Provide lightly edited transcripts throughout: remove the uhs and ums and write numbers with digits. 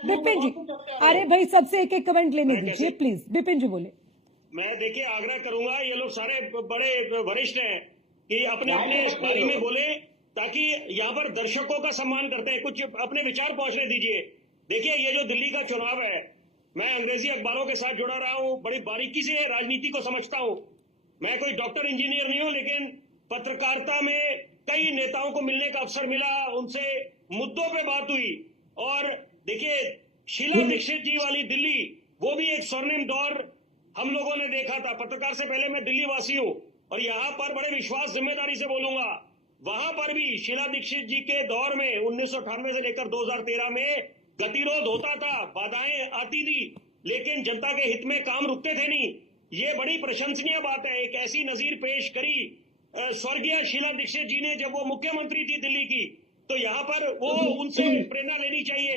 विपिन जी, अरे भाई सबसे एक एक कमेंट लेने दीजिए प्लीज। विपिन जी बोले। मैं देखिए आग्रह करूंगा, ये लोग सारे बड़े वरिष्ठ हैं कि अपने अपने बारी में बोले, ताकि यहाँ पर दर्शकों का सम्मान करते हैं, कुछ अपने विचार पहुंचने दीजिए। देखिए ये जो दिल्ली का चुनाव है, मैं अंग्रेजी अखबारों के साथ जुड़ा रहा हूँ, बड़ी बारीकी से राजनीति को समझता हूँ। मैं कोई डॉक्टर इंजीनियर नहीं हूँ, लेकिन पत्रकारिता में कई नेताओं को मिलने का अवसर मिला, उनसे मुद्दों पे बात हुई। और देखिए शीला दीक्षित जी वाली दिल्ली, वो भी एक स्वर्णिम दौर हम लोगों ने देखा था। पत्रकार से पहले मैं दिल्ली वासी हूँ और यहाँ पर बड़े विश्वास जिम्मेदारी से बोलूंगा, वहां पर भी शीला दीक्षित जी के दौर में 1998 से लेकर 2013 में गतिरोध होता था, बाधाएं आती थी, लेकिन जनता के हित में काम रुकते थे नहीं। ये बड़ी प्रशंसनीय बात है। एक ऐसी नजीर पेश करी स्वर्गीय शीला दीक्षित जी ने जब वो मुख्यमंत्री थी दिल्ली की, तो यहाँ पर वो उनसे प्रेरणा लेनी चाहिए,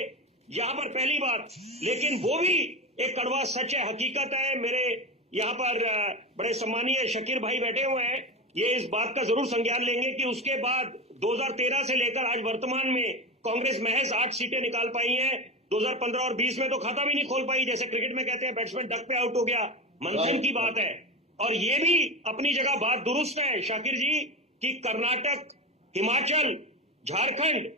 यहाँ पर पहली बात। लेकिन वो भी एक कड़वा सच है, हकीकत है। मेरे यहाँ पर बड़े सम्मानीय शकीर भाई बैठे हुए हैं, ये इस बात का जरूर संज्ञान लेंगे कि उसके बाद 2013 से लेकर आज वर्तमान में कांग्रेस महज 8 सीटें निकाल पाई है। 2015 और 20 में तो खाता भी नहीं खोल पाई, जैसे क्रिकेट में कहते हैं बैट्समैन डक पे आउट हो गया, मंथन की बात है। और ये भी अपनी जगह बात दुरुस्त है शाकिर जी कि कर्नाटक, हिमाचल, झारखंड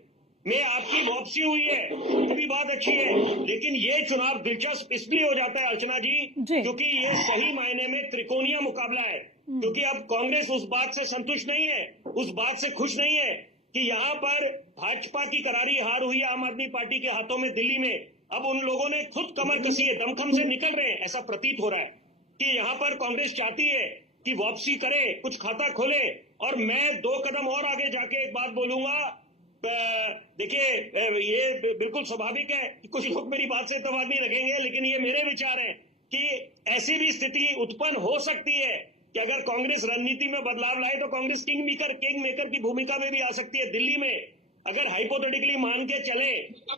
में आपकी वापसी हुई है, ये भी बात अच्छी है। लेकिन ये चुनाव दिलचस्प इसलिए हो जाता है अर्चना जी, क्योंकि ये सही मायने में त्रिकोणीय मुकाबला है। क्योंकि अब कांग्रेस उस बात से संतुष्ट नहीं है, उस बात से खुश नहीं है कि यहाँ पर भाजपा की करारी हार हुई है आम आदमी पार्टी के हाथों में दिल्ली में। अब उन लोगों ने खुद कमर कसी है, दमखम से निकल रहे हैं। ऐसा प्रतीत हो रहा है कि यहाँ पर कांग्रेस चाहती है कि वापसी करे, कुछ खाता खोले। और मैं 2 कदम और आगे जाके एक बात बोलूंगा। देखिए ये बिल्कुल स्वाभाविक है कि कुछ लोग मेरी बात से इत्तेफाक नहीं रखेंगे, लेकिन ये मेरे विचार हैं कि ऐसी भी स्थिति उत्पन्न हो सकती है कि अगर कांग्रेस रणनीति में बदलाव लाए तो कांग्रेस किंग मेकर की भूमिका में भी आ सकती है दिल्ली में। अगर हाइपोथेटिकली मान के चले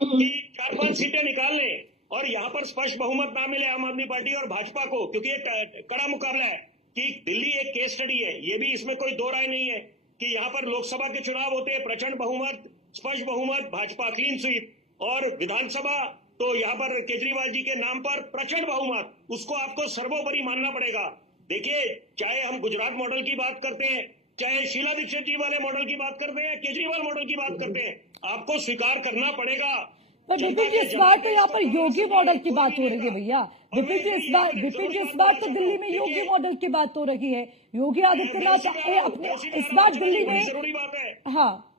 कि 4-5 सीटें निकाल लें और यहाँ पर स्पष्ट बहुमत ना मिले आम आदमी पार्टी और भाजपा को, क्योंकि ये कड़ा मुकाबला है कि दिल्ली एक केस स्टडी है, ये भी इसमें कोई दो राय नहीं है कि यहाँ पर लोकसभा के चुनाव होते हैं, प्रचंड बहुमत, स्पष्ट बहुमत, भाजपा क्लीन स्वीप, और विधानसभा तो यहाँ पर केजरीवाल जी के नाम पर प्रचंड बहुमत, उसको आपको सर्वोपरि मानना पड़ेगा। देखिए चाहे हम गुजरात मॉडल की बात करते हैं, चाहे शीला दीक्षित जी वाले मॉडल की बात करते हैं, केजरीवाल मॉडल की बात करते हैं, आपको स्वीकार करना पड़ेगा। पर विपिन जी इस बार तो यहाँ पर योगी मॉडल की बात हो रही है भैया। विपिन जी इस बार तो दिल्ली में योगी मॉडल की बात हो रही है। योगी आदित्यनाथ अपने इस बार दिल्ली में, जरूरी बात है। हाँ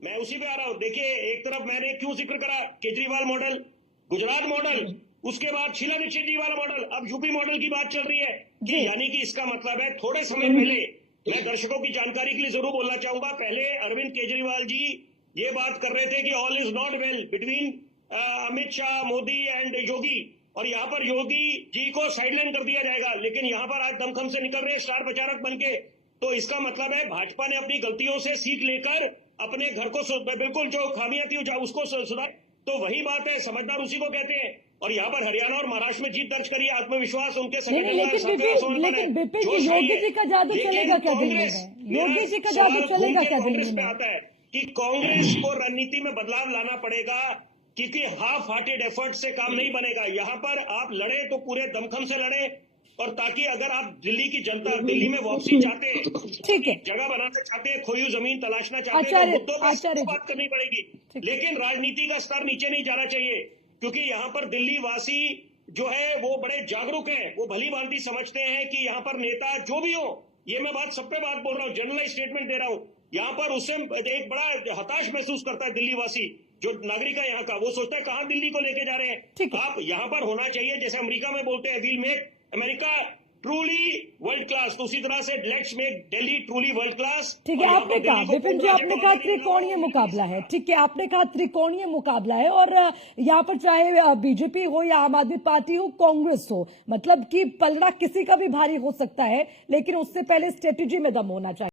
मैं उसी पे आ रहा हूँ। देखिए एक तरफ मैंने क्यों जिक्र करा केजरीवाल मॉडल, गुजरात मॉडल, उसके बाद शीला दीक्षित जी वाला मॉडल, अब यूपी मॉडल की बात चल रही है कि यानी कि इसका मतलब है थोड़े समय पहले, मैं दर्शकों की जानकारी के लिए जरूर बोलना चाहूंगा, पहले अरविंद केजरीवाल जी ये बात कर रहे थे कि all is not well between Amit Shah, Modi and Yogi, और यहाँ पर योगी जी को साइडलाइन कर दिया जाएगा। लेकिन यहाँ पर आज दमखम से निकल रहे स्टार प्रचारक बनके, तो इसका मतलब है भाजपा ने अपनी गलतियों से सीख लेकर अपने घर को बिल्कुल जो खामियां थी उसको सुधार। तो वही बात है, समझदार उसी को कहते हैं। और यहाँ पर हरियाणा और महाराष्ट्र में जीत दर्ज करी, आत्मविश्वास उनके लेकिन विपिन जी योगी जी का जादू चलेगा क्या दिल्ली में? योगी जी का जादू चलेगा क्या दिल्ली में? आता है कि कांग्रेस को रणनीति में बदलाव लाना पड़ेगा, क्योंकि हाफ हार्टेड एफर्ट से काम नहीं बनेगा। यहाँ पर आप लड़े तो पूरे दमखम से लड़े, और ताकि अगर आप दिल्ली की जनता दिल्ली में वापसी चाहते हैं, ठीक है, जगह बनाना चाहते हैं, खोई जमीन तलाशना चाहते हैं, तो मुद्दों पर बात करनी पड़ेगी। लेकिन राजनीति का स्तर नीचे नहीं जाना चाहिए, क्योंकि यहाँ पर दिल्ली वासी जो है वो बड़े जागरूक हैं, वो भली भांति समझते हैं कि यहाँ पर नेता जो भी हो, ये मैं बात सब पे बात बोल रहा हूँ, जनरलाइज स्टेटमेंट दे रहा हूँ, यहाँ पर उससे एक बड़ा हताश महसूस करता है दिल्ली वासी जो नागरिक है यहाँ का। वो सोचता है कहाँ दिल्ली को लेके जा रहे हैं। आप यहाँ पर होना चाहिए, जैसे अमेरिका में बोलते हैं we'll make America truly world class, तो उसी तरह से let's make Delhi truly world class. ठीक है, आपने कहा विपिन जी, आपने कहा त्रिकोणीय मुकाबला है। ठीक है, आपने कहा त्रिकोणीय मुकाबला है, और यहाँ पर चाहे बीजेपी हो या आम आदमी पार्टी हो, कांग्रेस हो, मतलब कि पलड़ा किसी का भी भारी हो सकता है, लेकिन उससे पहले स्ट्रेटेजी में दम होना चाहिए।